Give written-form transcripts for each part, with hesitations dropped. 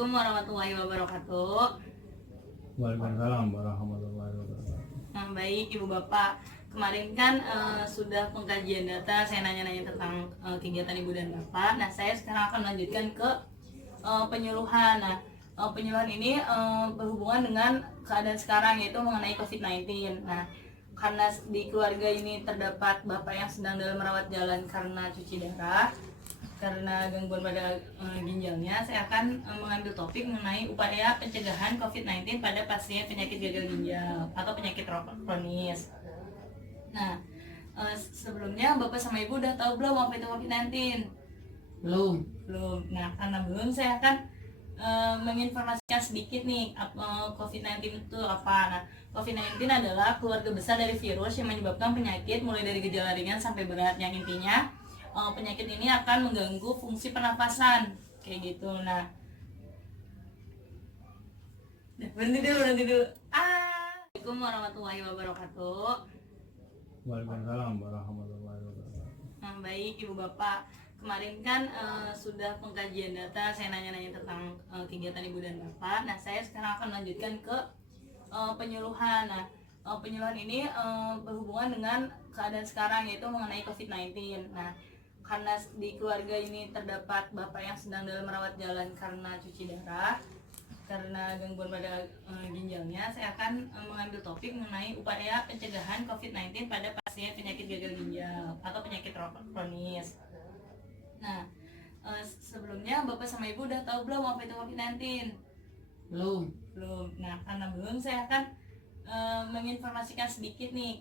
Assalamualaikum warahmatullahi wabarakatuh. Waalaikumsalam warahmatullahi wabarakatuh. Nah, baik Ibu Bapak, kemarin kan sudah pengkajian data, saya nanya-nanya tentang kegiatan Ibu dan Bapak. Nah, saya sekarang akan melanjutkan ke penyuluhan. Nah, penyuluhan ini berhubungan dengan keadaan sekarang, yaitu mengenai COVID-19. Nah, karena di keluarga ini terdapat Bapak yang sedang dalam rawat jalan karena cuci darah, karena gangguan pada ginjalnya, saya akan mengambil topik mengenai upaya pencegahan COVID-19 pada pasien penyakit gagal ginjal atau penyakit kronis. Nah, sebelumnya Bapak sama Ibu udah tahu belum apa itu COVID-19? Belum. Nah, karena belum, saya akan menginformasikan sedikit nih COVID-19 itu apa. Nah, COVID-19 adalah keluarga besar dari virus yang menyebabkan penyakit mulai dari gejala ringan sampai berat, yang intinya penyakit ini akan mengganggu fungsi pernafasan kayak gitu. Nah, berhenti dulu. Assalamualaikum warahmatullahi wabarakatuh. Waalaikumsalam warahmatullahi wabarakatuh. Nah, baik Ibu Bapak, kemarin kan sudah pengkajian data, saya nanya-nanya tentang kegiatan Ibu dan Bapak. Nah, saya sekarang akan melanjutkan ke penyuluhan. Nah, penyuluhan ini berhubungan dengan keadaan sekarang, yaitu mengenai COVID-19. Nah, karena di keluarga ini terdapat Bapak yang sedang dalam rawat jalan karena cuci darah, karena gangguan pada ginjalnya, saya akan mengambil topik mengenai upaya pencegahan COVID-19 pada pasien penyakit gagal ginjal atau penyakit kronis. Nah, sebelumnya Bapak sama Ibu udah tahu belum apa itu COVID-19? Belum. Nah, karena belum, saya akan menginformasikan sedikit nih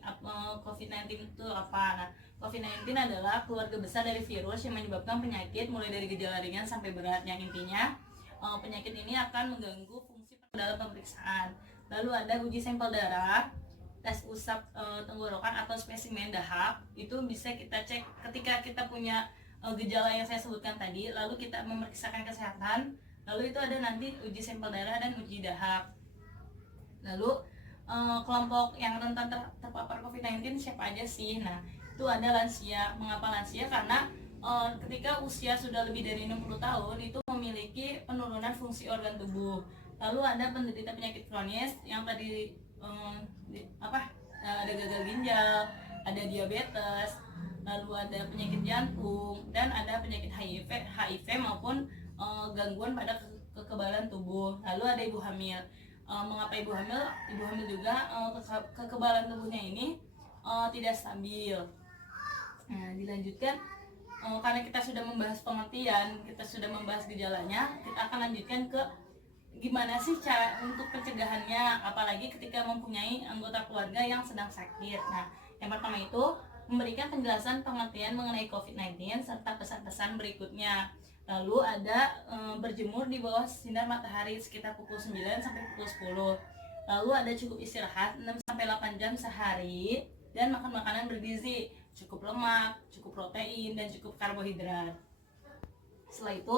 COVID-19 itu apa. Nah, COVID-19 adalah keluarga besar dari virus yang menyebabkan penyakit mulai dari gejala ringan sampai berat, yang intinya penyakit ini akan mengganggu fungsi dalam pemeriksaan. Lalu ada uji sampel darah, tes usap tenggorokan atau spesimen dahak. Itu bisa kita cek ketika kita punya gejala yang saya sebutkan tadi, lalu kita memeriksakan kesehatan. Lalu itu ada nanti uji sampel darah dan uji dahak. Lalu kelompok yang rentan terpapar COVID-19 siapa aja sih? Nah, itu ada lansia. Mengapa lansia? Karena ketika usia sudah lebih dari 60 tahun itu memiliki penurunan fungsi organ tubuh. Lalu ada penderita penyakit kronis yang tadi ada gagal ginjal, ada diabetes, lalu ada penyakit jantung, dan ada penyakit HIV maupun gangguan pada kekebalan tubuh. Lalu ada ibu hamil. Mengapa ibu hamil? Ibu hamil juga kekebalan tubuhnya ini tidak stabil. Nah, dilanjutkan, karena kita sudah membahas pengertian, kita sudah membahas gejalanya, kita akan lanjutkan ke gimana sih cara untuk pencegahannya, apalagi ketika mempunyai anggota keluarga yang sedang sakit. Nah, yang pertama itu memberikan penjelasan pengertian mengenai COVID-19 serta pesan-pesan berikutnya. Lalu ada berjemur di bawah sinar matahari sekitar pukul 9 sampai pukul 10. Lalu ada cukup istirahat 6 sampai 8 jam sehari, dan makan makanan bergizi, cukup lemak, cukup protein, dan cukup karbohidrat. Setelah itu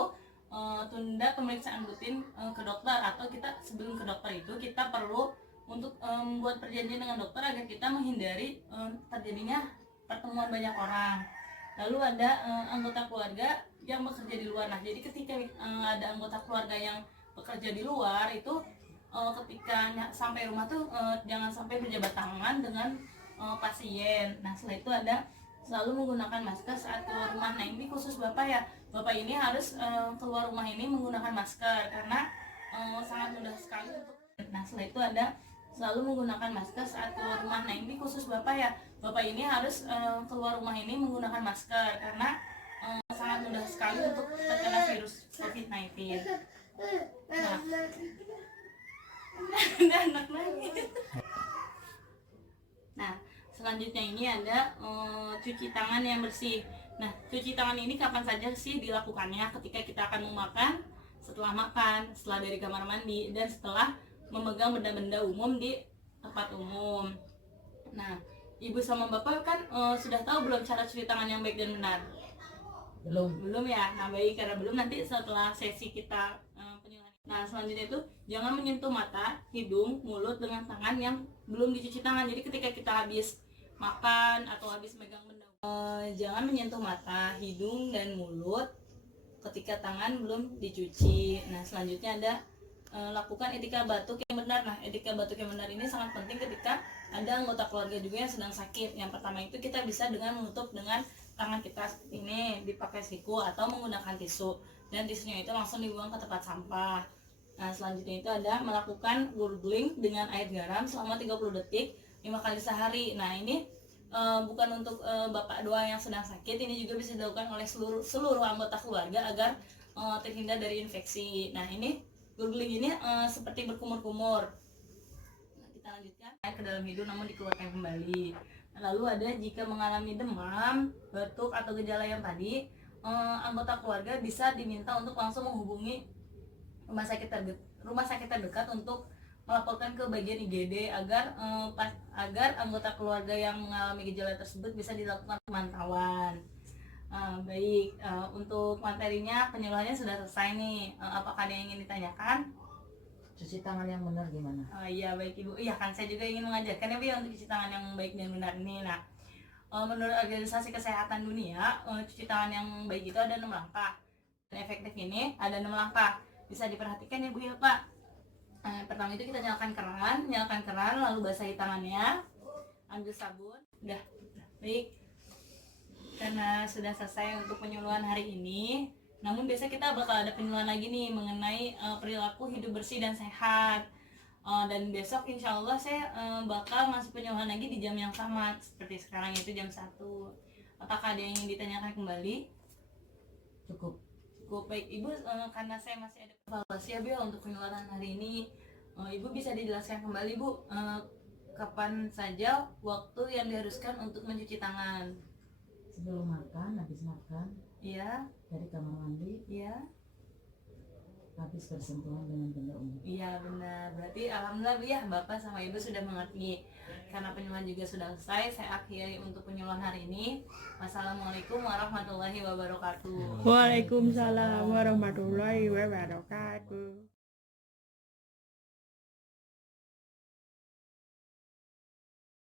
tunda pemeriksaan rutin ke dokter, atau kita sebelum ke dokter itu kita perlu untuk membuat perjanjian dengan dokter agar kita menghindari terjadinya pertemuan banyak orang. Lalu ada anggota keluarga yang bekerja di luar. Nah, jadi ketika ada anggota keluarga yang bekerja di luar itu ketika sampai rumah tuh jangan sampai berjabat tangan dengan pasien. Nah, setelah itu ada selalu menggunakan masker saat keluar rumah. Nah, ini khusus Bapak ya. Bapak ini harus keluar rumah ini menggunakan masker karena sangat mudah sekali untuk. Nah, setelah itu ada selalu menggunakan masker saat keluar rumah. Nah, ini khusus Bapak ya. Bapak ini harus keluar rumah ini menggunakan masker karena sangat mudah sekali untuk terkena virus COVID-19. Nah, anak nangis. Nah, selanjutnya ini ada cuci tangan yang bersih. Nah, cuci tangan ini kapan saja sih dilakukannya? Ketika kita akan memakan, setelah makan, setelah dari kamar mandi, dan setelah memegang benda-benda umum di tempat umum. Nah, Ibu sama Bapak kan sudah tahu belum cara cuci tangan yang baik dan benar? Belum ya? Nah, baik, karena belum, nanti setelah sesi kita penyuluhan. Nah, selanjutnya itu jangan menyentuh mata, hidung, mulut dengan tangan yang belum dicuci tangan. Jadi ketika kita habis makan atau habis megang benda, jangan menyentuh mata, hidung, dan mulut ketika tangan belum dicuci. Nah, selanjutnya ada lakukan etika batuk yang benar. Nah, etika batuk yang benar ini sangat penting ketika ada anggota keluarga juga yang sedang sakit. Yang pertama itu kita bisa dengan menutup dengan tangan kita ini, dipakai siku atau menggunakan tisu, dan tisunya itu langsung dibuang ke tempat sampah. Nah, selanjutnya itu ada melakukan gurgling dengan air garam selama 30 detik 5 kali sehari. Nah, ini bukan untuk bapak doang yang sedang sakit, ini juga bisa dilakukan oleh seluruh anggota keluarga agar terhindar dari infeksi. Nah, ini gurgling ini seperti berkumur-kumur. Nah, kita lanjutkan air ke dalam hidung namun dikeluarkan kembali. Nah, lalu ada jika mengalami demam, batuk atau gejala yang tadi, anggota keluarga bisa diminta untuk langsung menghubungi rumah sakit terdekat untuk melaporkan ke bagian IGD agar anggota keluarga yang mengalami gejala tersebut bisa dilakukan pemantauan. Baik, untuk materinya penyuluhannya sudah selesai nih. Apakah ada yang ingin ditanyakan? Cuci tangan yang benar gimana? Iya baik Ibu. Iya kan saya juga ingin mengajarkan ya Bu ya untuk cuci tangan yang baik dan benar ini. Nah, menurut Organisasi Kesehatan Dunia, cuci tangan yang baik itu ada 6 langkah. Dan efektif ini ada 6 langkah. Bisa diperhatikan ya Bu ya Pak. Pertama itu kita nyalakan keran, lalu basahi tangannya, ambil sabun. Udah. Baik. Karena sudah selesai untuk penyuluhan hari ini, namun biasa kita bakal ada penyuluhan lagi nih mengenai perilaku hidup bersih dan sehat. Dan besok insya Allah saya bakal ngasih penyuluhan lagi di jam yang sama seperti sekarang, itu jam 1. Apakah ada yang ingin ditanyakan kembali? Cukup. Baik Ibu, karena saya masih ada evaluasi ya Bu untuk penyuluhan hari ini, Ibu bisa dijelaskan kembali Bu, kapan saja waktu yang diharuskan untuk mencuci tangan? Sebelum makan, habis makan, Iya, dari kamar mandi, iya. habis bersentuhan dengan benda umum. Iya benar, berarti alhamdulillah Bu ya, Bapak sama Ibu sudah mengerti. Karena penyuluhan juga sudah selesai, saya akhiri untuk penyuluhan hari ini. Wassalamualaikum warahmatullahi wabarakatuh. Waalaikumsalam warahmatullahi wabarakatuh.